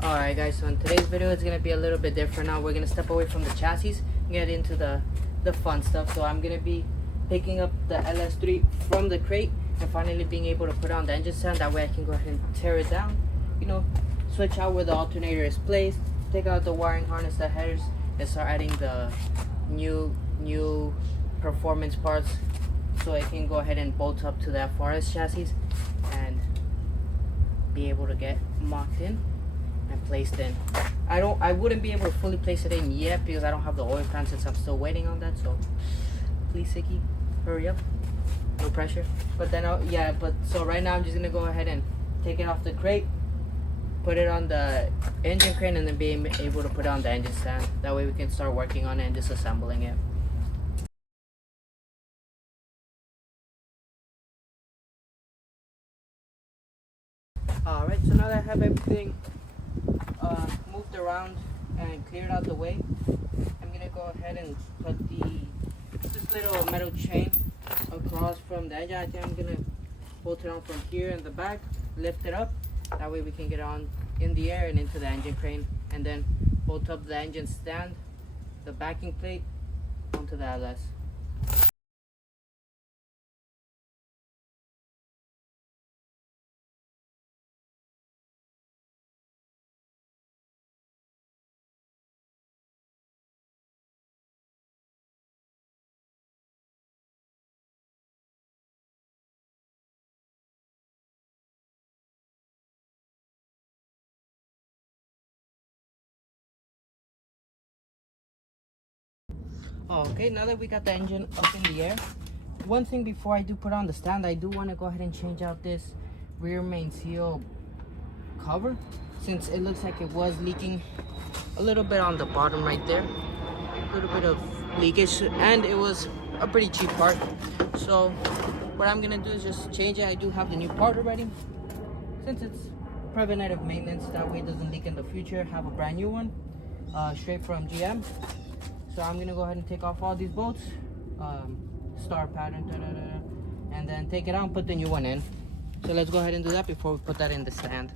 Alright guys, so in today's video it's gonna be a little bit different. Now we're gonna step away from the chassis and get into the fun stuff. So I'm gonna be picking up the LS3 from the crate and finally being able to put on the engine stand. That way I can go ahead and tear it down, you know, switch out where the alternator is placed, take out the wiring harness, the headers, and start adding the new performance parts so I can go ahead and bolt up to the FRS chassis and be able to get mocked in and placed in. I wouldn't be able to fully place it in yet because I don't have the oil pan since I'm still waiting on that. So please, Sicky, hurry up. No pressure. But then so right now I'm just gonna go ahead and take it off the crate, put it on the engine crane, and then being able to put it on the engine stand. That way we can start working on it and disassembling it. Alright, so now that I have everything moved around and cleared out the way, I'm gonna go ahead and put this little metal chain across from the edge. I think I'm gonna bolt it on from here in the back, lift it up. That way we can get on in the air and into the engine crane, and then bolt up the engine stand, the backing plate onto the LS. Okay, now that we got the engine up in the air, one thing before I do put on the stand, I do want to go ahead and change out this rear main seal cover, since it looks like it was leaking a little bit on the bottom right there, a little bit of leakage, and it was a pretty cheap part. So what I'm gonna do is just change it. I do have the new part already, since it's preventative maintenance, that way it doesn't leak in the future. Have a brand new one straight from GM. So I'm gonna go ahead and take off all these bolts, star pattern, and then take it out and put the new one in. So let's go ahead and do that before we put that in the stand.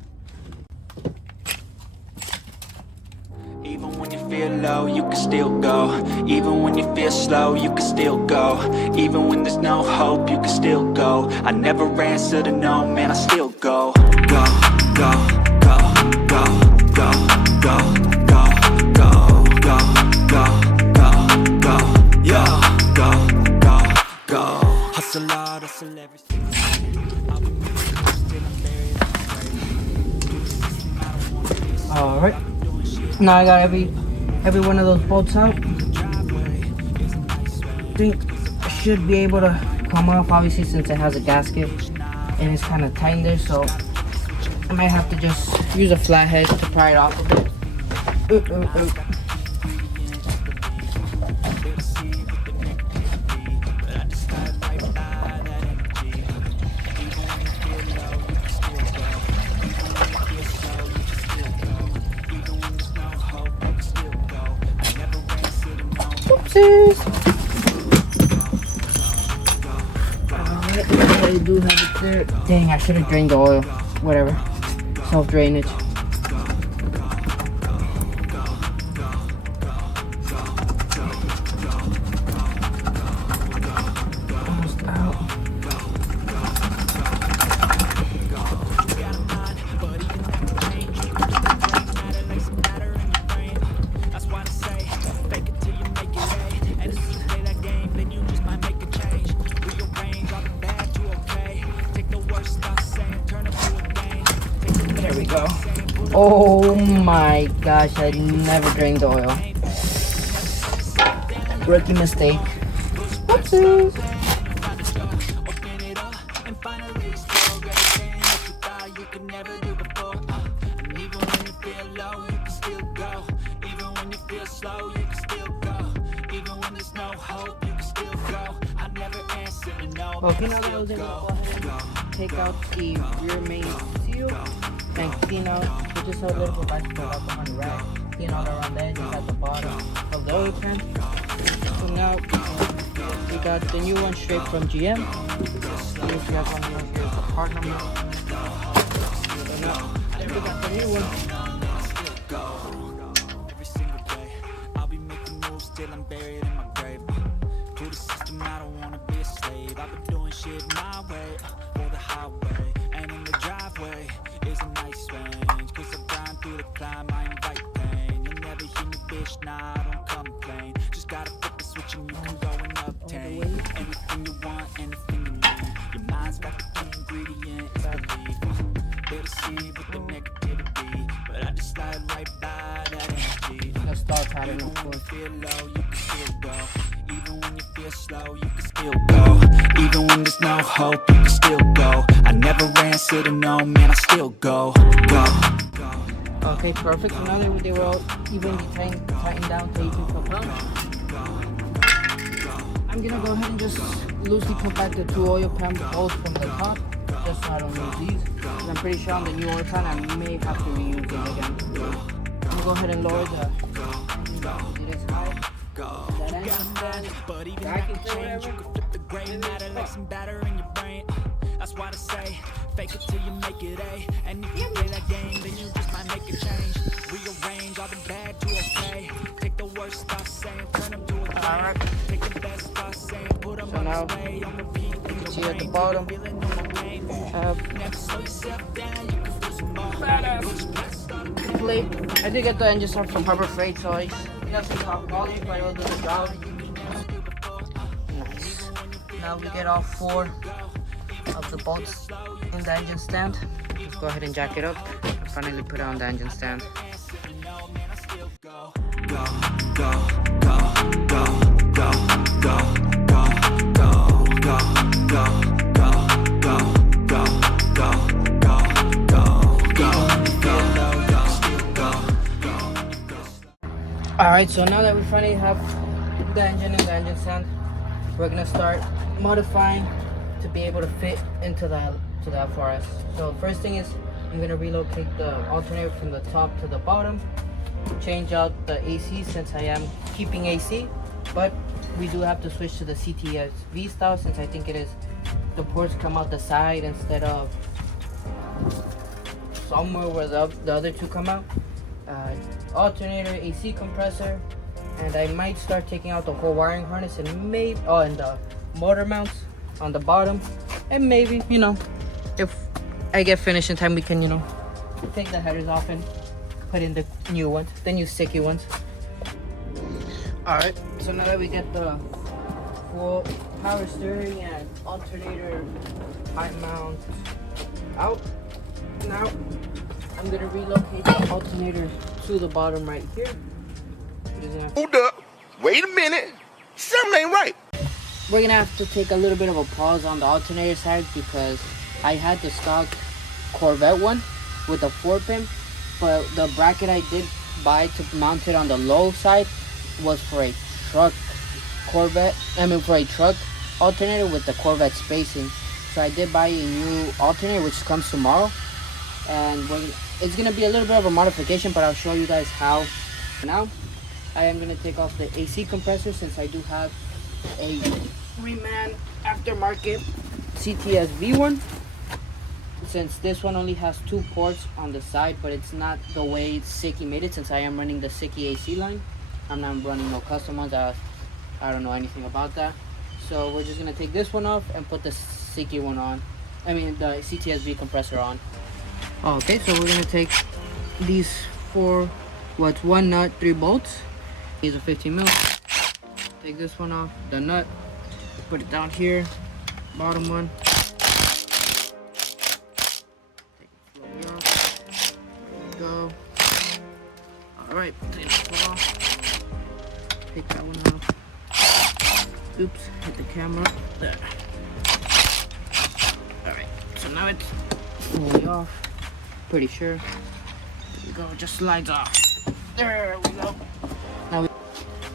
Even when you feel low, you can still go. Even when you feel slow, you can still go. Even when there's no hope, you can still go. I never answer to no, man, I still go. Go, go, go, go, go, go, go, go, go, go. Hustle hard, hustle everything. Alright, now I got every one of those bolts out. I think I should be able to come off, obviously, since it has a gasket and it's kind of tight in there, so I might have to just use a flathead to pry it off a bit. Oopsies! Alright, I do have it there. Dang, I should have drained the oil. Whatever. Self-drainage. Almost out. There we go. Oh my gosh, I never drained the oil. Rookie mistake. Whoopsies. Okay, now that I was able to go ahead and take out the rear main seal and clean out with just a little bit of alcohol on the rack, clean out around the edges at the bottom of the oil pan. So now we got the new one straight from GM. If you have one here, here's the part number. So now we got the new one. till I'm buried in my grave. To the system, I don't wanna be a slave. I've been doing shit my way, or the highway. And in the driveway is a nice range. Cause I grind through the climb, I invite pain. You'll never hear me, bitch, nah, I don't complain. Just gotta flip the switch and you can go and obtain anything you want, anything you need. Your mind's got the key ingredient, it's belief. They'll deceive with the negativity, but I just slide right by that energy. Let's start pattern. Even when you feel low, you can still go. Even when you feel slow, you can still go. Even when there's no hope, you can still go. I never answer to no, man, I still go. Okay, perfect. So now that they were all evenly tightened down to 18 pounds, I'm gonna go ahead and just loosely put back the 2 oil pan bolts from the top, just so I don't lose these. And I'm pretty sure on the new oil pan I may have to reuse them again. I'm gonna go ahead and lower the it is high. That engine But even back that into can change, you whatever. can flip the gray matter like some batter in your brain. That's why I say, fake it till you make it A. And if you play that game, then you just might make a change. Rearrange all the bad to okay. Take the worst stuff saying, turn them to a game. Alright. Take the best stuff saying, put them So on now, display, on repeat in your see at the brain. bottom, Feeling no more pain. Never slow yourself down, you can feel some more. plate. I did get the engine start from Harbor Freight, so I got some top quality, but it'll do the job. Nice. Now we get all 4 of the bolts in the engine stand. Let's go ahead and jack it up and finally put on the engine stand. Alright, so now that we finally have the engine and the engine stand, we're gonna start modifying to be able to fit into the FRS. So first thing is I'm gonna relocate the alternator from the top to the bottom, change out the AC since I am keeping AC, but we do have to switch to the CTSV style since I think it is the ports come out the side instead of somewhere where the other 2 come out. Alternator, AC compressor, and I might start taking out the whole wiring harness and maybe and the motor mounts on the bottom, and maybe, you know, if I get finished in time, we can, you know, take the headers off and put in the new ones, the new sticky ones. Alright, so now that we get the full power steering and alternator height mount out, now I'm gonna relocate the alternator to the bottom right here. Hold up. Wait a minute. Something ain't right. We're gonna have to take a little bit of a pause on the alternator side because I had the stock Corvette one with the 4-pin, but the bracket I did buy to mount it on the low side was for a truck Corvette. For a truck alternator with the Corvette spacing. So I did buy a new alternator which comes tomorrow, and it's gonna be a little bit of a modification, but I'll show you guys how. Now I am gonna take off the AC compressor since I do have a Reman aftermarket CTSV one, since this one only has 2 ports on the side, but it's not the way Siki made it, since I am running the Siki AC line. I'm not running no custom ones. I don't know anything about that, so we're just gonna take this one off and put the Siki one on, the CTSV compressor on. Okay, so we're gonna take these 4, what's 1 nut, 3 bolts. These are 15 mil. Take this one off, the nut, put it down here, bottom one. Take it slowly off. There we go. Alright, take this one off. Take that one off. Oops, hit the camera. There. Alright, so now it's fully off. Pretty sure. There we go, it just slides off. There we go. Now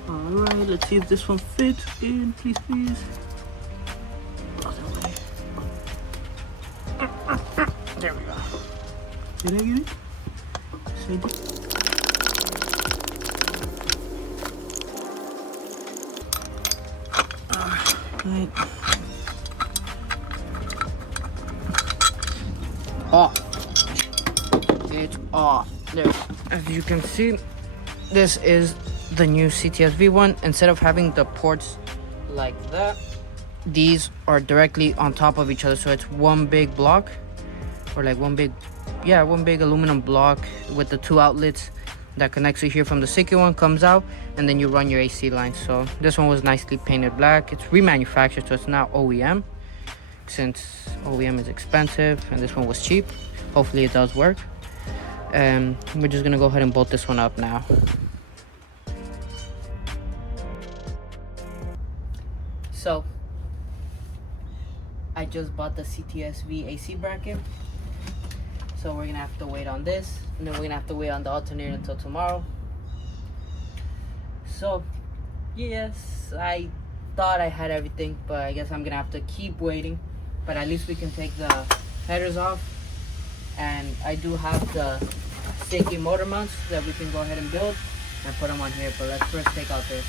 alright, let's see if this one fits in, please. There we go. Did I get it? Yes, I did. Alright. Off. It's off. There. As you can see, this is the new CTS-V one, instead of having the ports like that, these are directly on top of each other, so it's one big block, or like one big aluminum block with the 2 outlets that connects to here from the second one, comes out, and then you run your AC line. So this one was nicely painted black. It's remanufactured, so it's not OEM, since OEM is expensive and this one was cheap. Hopefully it does work. And we're just gonna go ahead and bolt this one up now. So I just bought the CTS-V AC bracket, so we're gonna have to wait on this, and then we're gonna have to wait on the alternator until tomorrow. So yes, I thought I had everything, but I guess I'm gonna have to keep waiting. But at least we can take the headers off, and I do have the sticky motor mounts that we can go ahead and build and put them on here. But let's first take out this.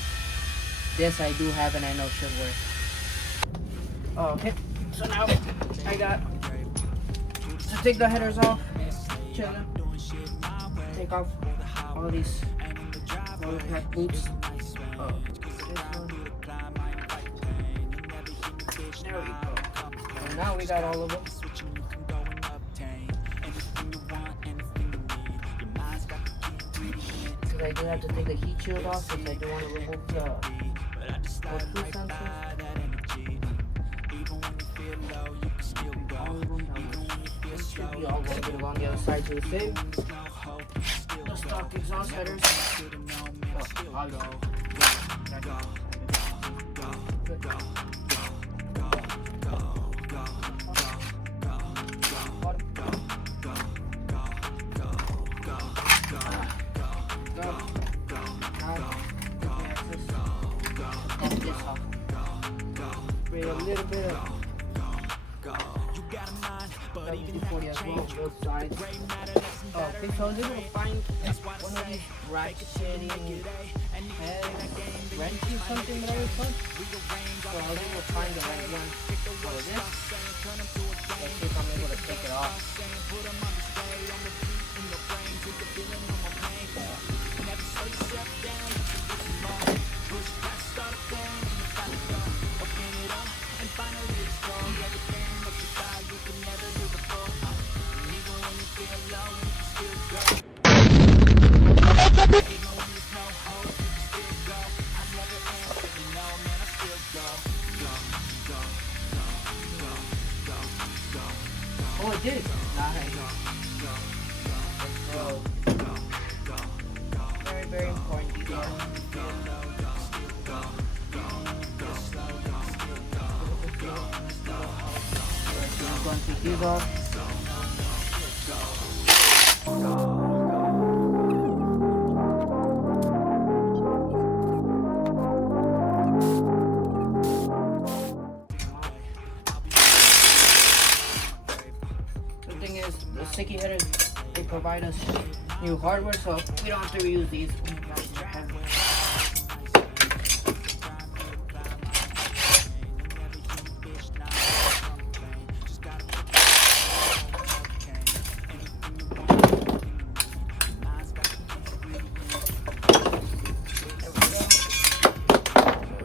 This I do have, and I know should work. Okay, so now I got to take the headers off, take off all these roller pack boots. There we go. And now we got all of them. Because I do have to take the heat shield off, since I do want to remove the two sensors. Should be all going to go on the other side to the same. The stock exhaust headers. I'll go. Bring a little bit of WD-40 as well on both sides. Okay, so I was able to find one of these ratcheting wrenches or something that I was on. So I was able to find the right one for this. Let's see if I'm able to take it off. Oh, it did. Nice. So, very, very important detail. I'm going to take these off. The sticky headers, they provide us new hardware, so we don't have to reuse these.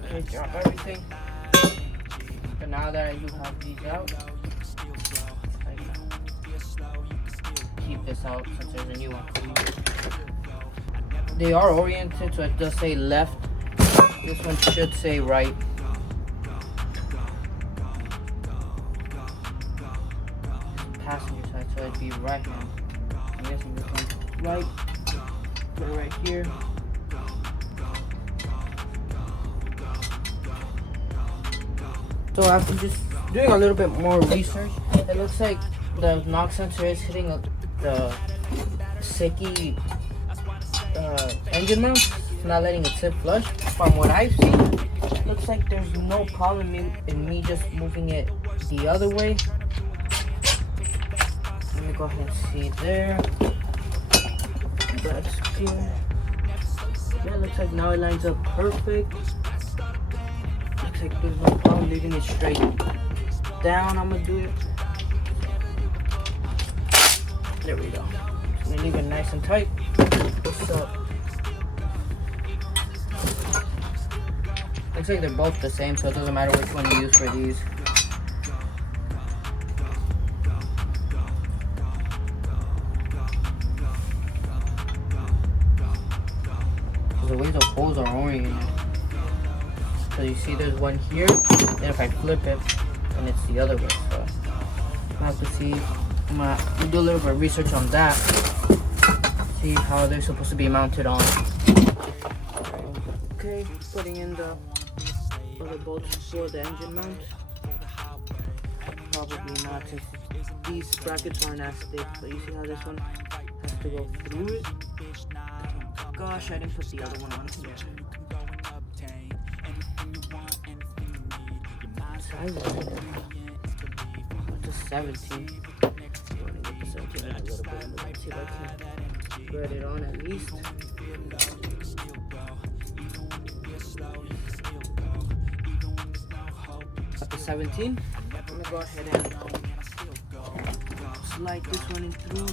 Okay, drop everything. But now that you have these out, keep this out since there's a new one. They are oriented, so it does say left. This one should say right. Passenger side, so it'd be right hand. I'm guessing this one's right. Put it right here. So after just doing a little bit more research, it looks like the knock sensor is hitting the sticky engine mount, not letting it sit flush. From what I've seen, it looks like there's no problem in me just moving it the other way. Let me go ahead and see there. That's clear. Yeah, it looks like now it lines up perfect. Looks like there's no problem leaving it straight down. I'm gonna do it. There we go. I'm gonna leave it nice and tight. So Looks like they're both the same, so it doesn't matter which one you use for these. The way the holes are oriented. So you see there's one here, and if I flip it, then it's the other way. So I have to see, I'm gonna do a little bit of research on that. See how they're supposed to be mounted on. Okay, putting in the other bolts for the engine mount. Probably not, since these brackets aren't as thick. So you see how this one has to go through it. Gosh, I didn't put the other one on. Size is it? It's a 17. I'm gonna get the 17 a little bit. Let's see if I can spread it on at least. At the 17, I'm gonna go ahead and slide this one in through.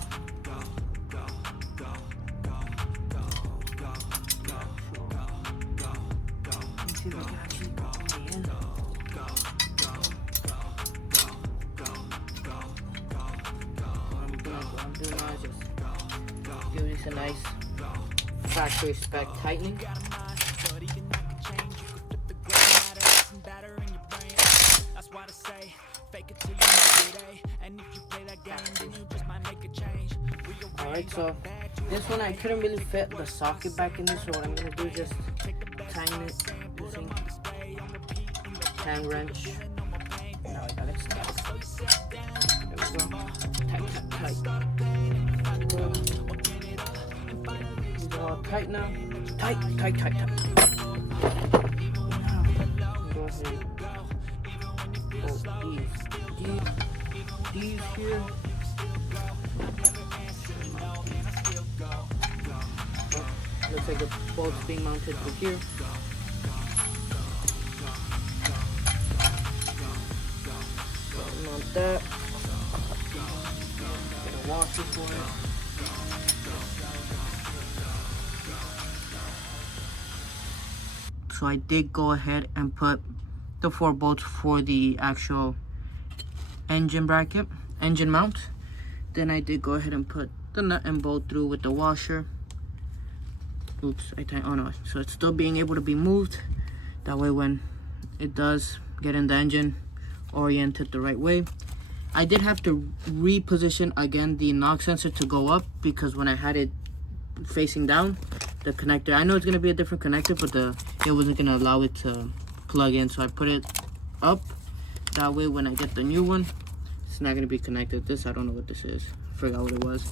See if I can actually put it in. What I'm doing now is just give this a nice factory spec tightening. Alright, so this one I couldn't really fit the socket back in this, so what I'm gonna do is just tighten it using tang wrench. Now I got it stuck. There we go. Tight. These are all tight now. Tight. Now, go ahead. These here. Looks like the bolt's being mounted to here. Mount that. Get a washer for it. So I did go ahead and put the 4 bolts for the actual engine bracket, engine mount. Then I did go ahead and put the nut and bolt through with the washer. Oops, oh no, so it's still being able to be moved. That way when it does get in the engine, oriented the right way. I did have to reposition again the knock sensor to go up, because when I had it facing down, the connector, I know it's going to be a different connector, but it wasn't going to allow it to plug in, so I put it up. That way when I get the new one, it's not going to be connected. This, I don't know what this is, forgot what it was.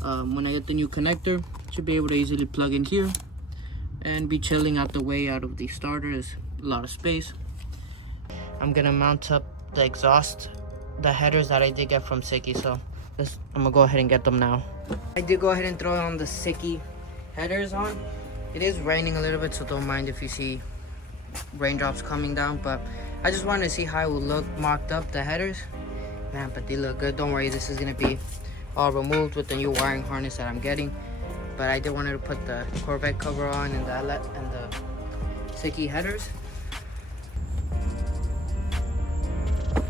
When I get the new connector, should be able to easily plug in here and be chilling out the way out of the starter. There's a lot of space. I'm gonna mount up the exhaust, the headers that I did get from Siki, so I'm gonna go ahead and get them now. I did go ahead and throw on the Siki headers on. It is raining a little bit, so don't mind if you see raindrops coming down, but I just wanted to see how it would look mocked up, the headers. Man, but they look good. Don't worry, this is gonna be all removed with the new wiring harness that I'm getting. But I did want to put the Corvette cover on and the Siki headers.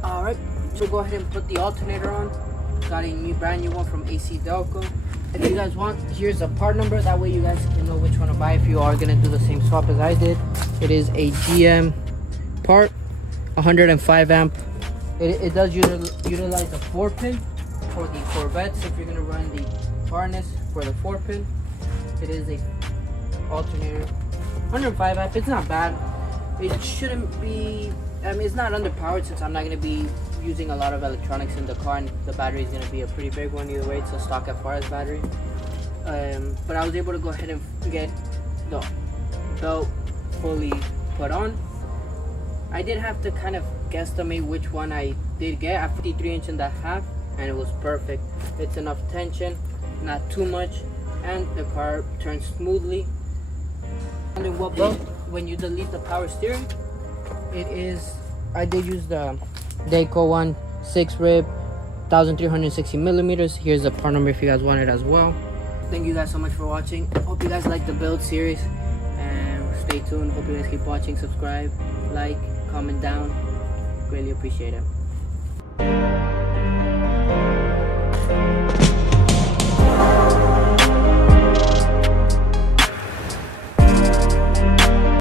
Alright, so go ahead and put the alternator on. Got a brand new one from AC Delco. If you guys want, here's the part number. That way you guys can know which one to buy if you are going to do the same swap as I did. It is a GM part, 105 amp. It does utilize a 4-pin for the Corvettes if you're going to run the harness for the 4-pin. It is a alternator, 105 amp. It's not bad. It shouldn't be, I mean, it's not underpowered, since I'm not going to be using a lot of electronics in the car, and the battery is going to be a pretty big one either way. It's a stock FRS battery. But I was able to go ahead and get the belt fully put on. I did have to kind of guesstimate which one I did get at 53.5 and it was perfect. It's enough tension, not too much, and the car turns smoothly. And then what belt, when you delete the power steering, it is, I did use the Dayco one, 6 rib, 1360 millimeters. Here's the part number if you guys want it as well. Thank you guys so much for watching. Hope you guys like the build series, and stay tuned. Hope you guys keep watching. Subscribe, like, comment down. Greatly appreciate it.